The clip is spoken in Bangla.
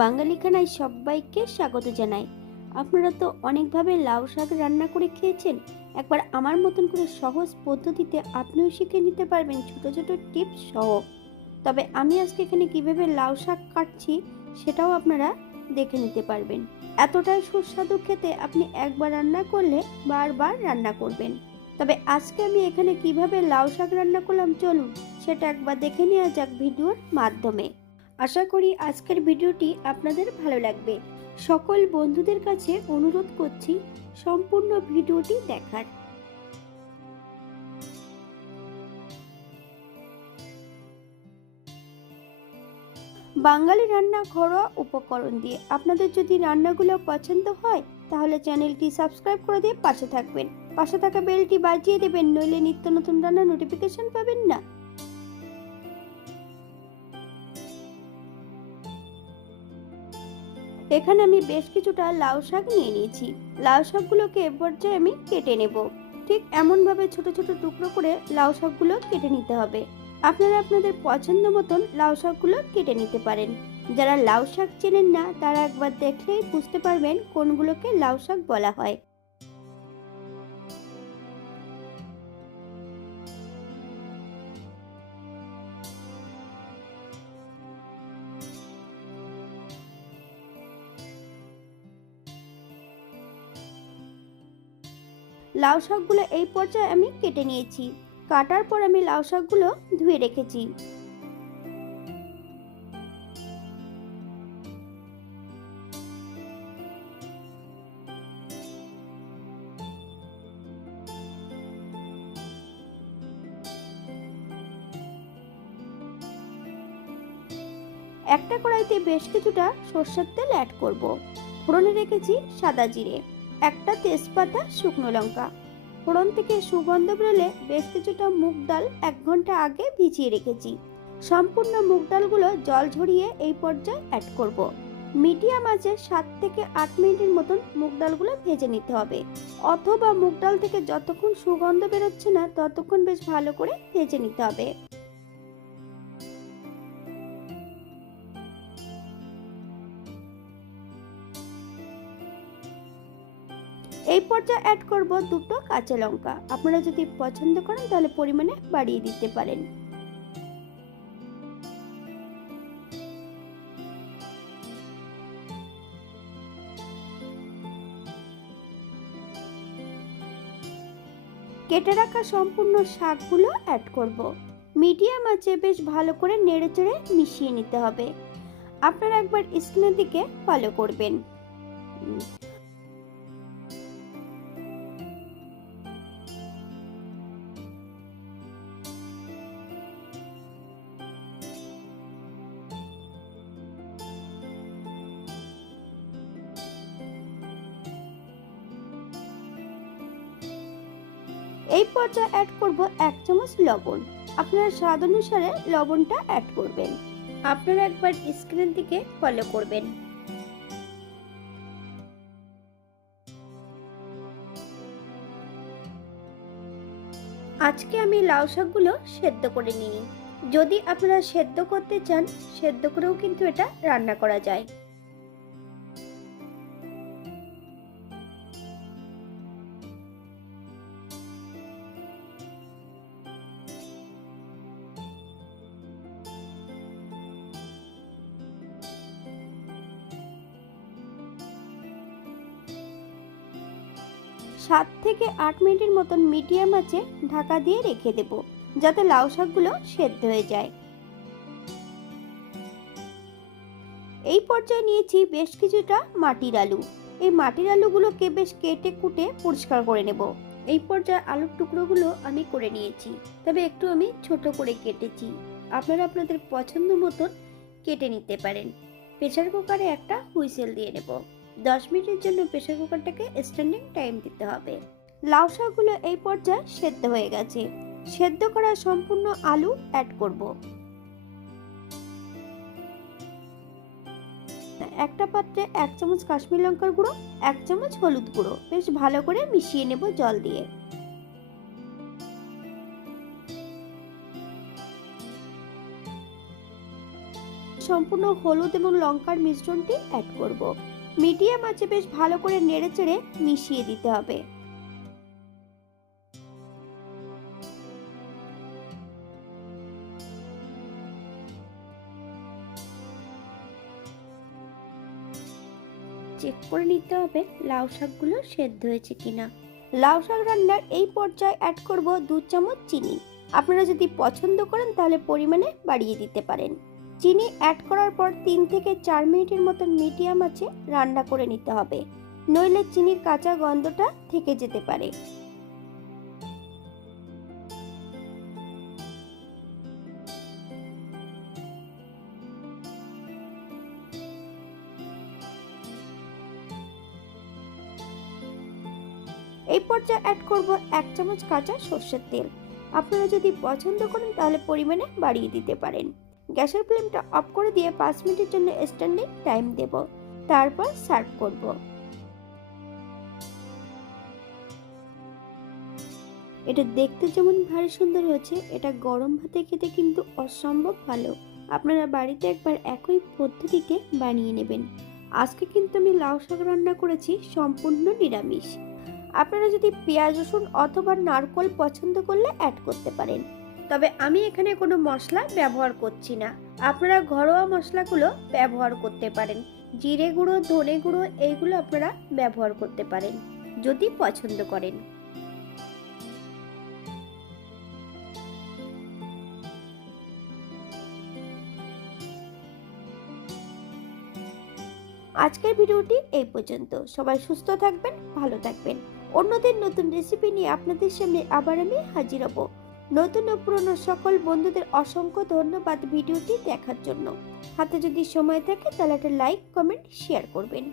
বাঙালি খানায় সবাইকে স্বাগত জানাই। আপনারা তো অনেকভাবে লাউ শাক রান্না করে খেয়েছেন। একবার আমার মতন করে সহজ পদ্ধতিতে আপনিও শিখে নিতে পারবেন ছোট ছোট টিপস সহ। তবে আমি আজকে এখানে কিভাবে লাউ শাক কাটছি সেটাও আপনারা দেখে নিতে পারবেন। এতটাই সুস্বাদু খেতে, আপনি একবার রান্না করলে বারবার রান্না করবেন। তবে আজকে আমি এখানে কিভাবে লাউ শাক রান্না করলাম চলুন সেটা একবার দেখে নেওয়া যাক ভিডিওর মাধ্যমে। আশা করি আজকের ভিডিওটি আপনাদের ভালো লাগবে। সকল বন্ধুদের কাছে অনুরোধ করছি সম্পূর্ণ ভিডিওটি দেখার। বাঙালি রান্না ঘরোয়া উপকরণ দিয়ে। আপনাদের যদি রান্নাগুলো পছন্দ হয় তাহলে চ্যানেলটি সাবস্ক্রাইব করে দিয়ে পাশে থাকবেন। পাশে থাকা বেলটি বাজিয়ে দেবেন, নইলে নিত্য নতুন রান্নার নোটিফিকেশন পাবেন না। এখানে আমি বেশ কিছুটা লাউ শাক নিয়ে নিয়েছি। লাউ শাকগুলোকে এ পর্যায়ে আমি কেটে নেব। ঠিক এমনভাবে ছোট ছোট টুকরো করে লাউ শাকগুলো কেটে নিতে হবে। আপনারা আপনাদের পছন্দ মতন লাউ শাকগুলো কেটে নিতে পারেন। যারা লাউ শাক চেনেন না তারা একবার দেখলেই বুঝতে পারবেন কোনগুলোকে লাউ শাক বলা হয়। লাউ শাকগুলো এই পর্যায়ে আমি কেটে নিয়েছি। কাটার পর আমি লাউ শাকগুলো ধুয়ে রেখেছি। একটা কড়াইতে বেশ কিছুটা সরষের তেল অ্যাড করব। ফোড়নে রেখেছি সাদা জিরে, একটা তেজপাতা, শুকনো লঙ্কা। ফোড়ন থেকে সুগন্ধ বেরোলে বেশ কিছুটা মুগ ডাল 1 ঘন্টা আগে ভিজিয়ে রেখেছি। সম্পূর্ণ মুগ ডালগুলো জল ঝরিয়ে এই পর্যায়ে অ্যাড করব। মিডিয়াম আঁচে 7 থেকে 8 মিনিটের মতন মুগ ডালগুলো ভেজে নিতে হবে, অথবা মুগ ডাল থেকে যতক্ষণ সুগন্ধ বেরোচ্ছে না ততক্ষণ বেশ ভালো করে ভেজে নিতে হবে। এই পর্যায়ে অ্যাড করব দুটো কাঁচা লঙ্কা। আপনারা যদি পছন্দ করেন তাহলে পরিমাণে বাড়িয়ে দিতে পারেন। কেটে রাখা সম্পূর্ণ শাকগুলো অ্যাড করব। মিডিয়াম আঁচে বেশ ভালো করে নেড়েচেড়ে মিশিয়ে নিতে হবে। আপনারা একবার স্ক্রিনের দিকে ফলো করবেন। এই পর্যায়ে অ্যাড করব 1 চামচ লবণ। আপনারা স্বাদ অনুসারে লবণটা অ্যাড করবেন। আপনারা একবার স্ক্রিনের দিকে ফলো করবেন। আজকে আমি লাউ শাকগুলো সেদ্ধ করে নিই। যদি আপনারা সেদ্ধ করতে চান সেদ্ধ করেও কিন্তু এটা রান্না করা যায়। সাত থেকে 8 মিনিটের মতন মিডিয়াম আঁচে ঢাকা দিয়ে রেখে দেব, যাতে লাউ শাকগুলো সেদ্ধ হয়ে যায়। এই পর্যায়ে নিয়েছি বেশ কিছুটা মাটির আলু। এই মাটির আলুগুলোকে বেশ কেটে কুটে পরিষ্কার করে নেব। এই পর্যায়ে আলুর টুকরোগুলো আমি করে নিয়েছি, তবে একটু আমি ছোট করে কেটেছি। আপনারা আপনাদের পছন্দ মতন কেটে নিতে পারেন। প্রেসার কুকারে একটা হুইসেল দিয়ে নেব। 10 মিনিটের জন্য প্রেসার কুকারটাকে স্ট্যান্ডিং টাইম দিতে হবে। লাউ শাকগুলো এই পর্যায়ে সেদ্ধ হয়ে গেছে। সেদ্ধ করা সম্পূর্ণ আলু অ্যাড করব। একটা পাত্রে 1 চামচ কাশ্মীরি লঙ্কার গুঁড়ো, 1 চামচ হলুদ গুঁড়ো বেশ ভালো করে মিশিয়ে নেব জল দিয়ে। সম্পূর্ণ হলুদ এবং লঙ্কার মিশ্রণটি অ্যাড করব। মিডিয়াম আঁচে বেশ ভালো করে নেড়েচেড়ে মিশিয়ে দিতে হবে। চেক করে নিতে হবে লাউ শাকগুলো সেদ্ধ হয়েছে কিনা। লাউ শাক রান্নার এই পর্যায়ে অ্যাড করব 2 চামচ চিনি। আপনারা যদি পছন্দ করেন তাহলে পরিমাণে বাড়িয়ে দিতে পারেন। চিনি অ্যাড করার পর 3 থেকে 4 মিনিটের মতন মিডিয়াম আঁচে রান্না করে নিতে হবে, নইলে চিনির কাঁচা গন্ধটা থেকে যেতে পারে। এই পর্যায়ে অ্যাড করব 1 চামচ কাঁচা সরষের তেল। আপনারা যদি পছন্দ করেন তাহলে পরিমাণে বাড়িয়ে দিতে পারেন। গ্যাসের ফ্লেমটা অফ করে দিয়ে 5 মিনিটের জন্য স্ট্যান্ডিং টাইম দেব, তারপর সার্ভ করব। এটা দেখতে যেমন ভারী সুন্দর হয়েছে, এটা গরম ভাতে খেতে কিন্তু অসম্ভব ভালো। আপনারা বাড়িতে একবার একই পদ্ধতিতে বানিয়ে নেবেন। আজকে কিন্তু আমি লাউ শাক রান্না করেছি সম্পূর্ণ নিরামিষ। আপনারা যদি পেঁয়াজ রসুন অথবা নারকেল পছন্দ করলে অ্যাড করতে পারেন, তবে আমি এখানে কোনো মশলা ব্যবহার করছি না। আপনারা ঘরোয়া মশলাগুলো ব্যবহার করতে পারেন। জিরে গুঁড়ো, ধনে গুঁড়ো এইগুলো আপনারা ব্যবহার করতে পারেন যদি পছন্দ করেন। আজকের ভিডিওটি এই পর্যন্ত। সবাই সুস্থ থাকবেন, ভালো থাকবেন। অন্যদের নতুন রেসিপি নিয়ে আপনাদের সামনে আবার আমি হাজির হব। নতুন ও পুরনো সকল বন্ধুদের অসংখ্য ধন্যবাদ ভিডিওটি দেখার জন্য। হাতে যদি সময় থাকে তাহলে একটা লাইক, কমেন্ট, শেয়ার করবেন।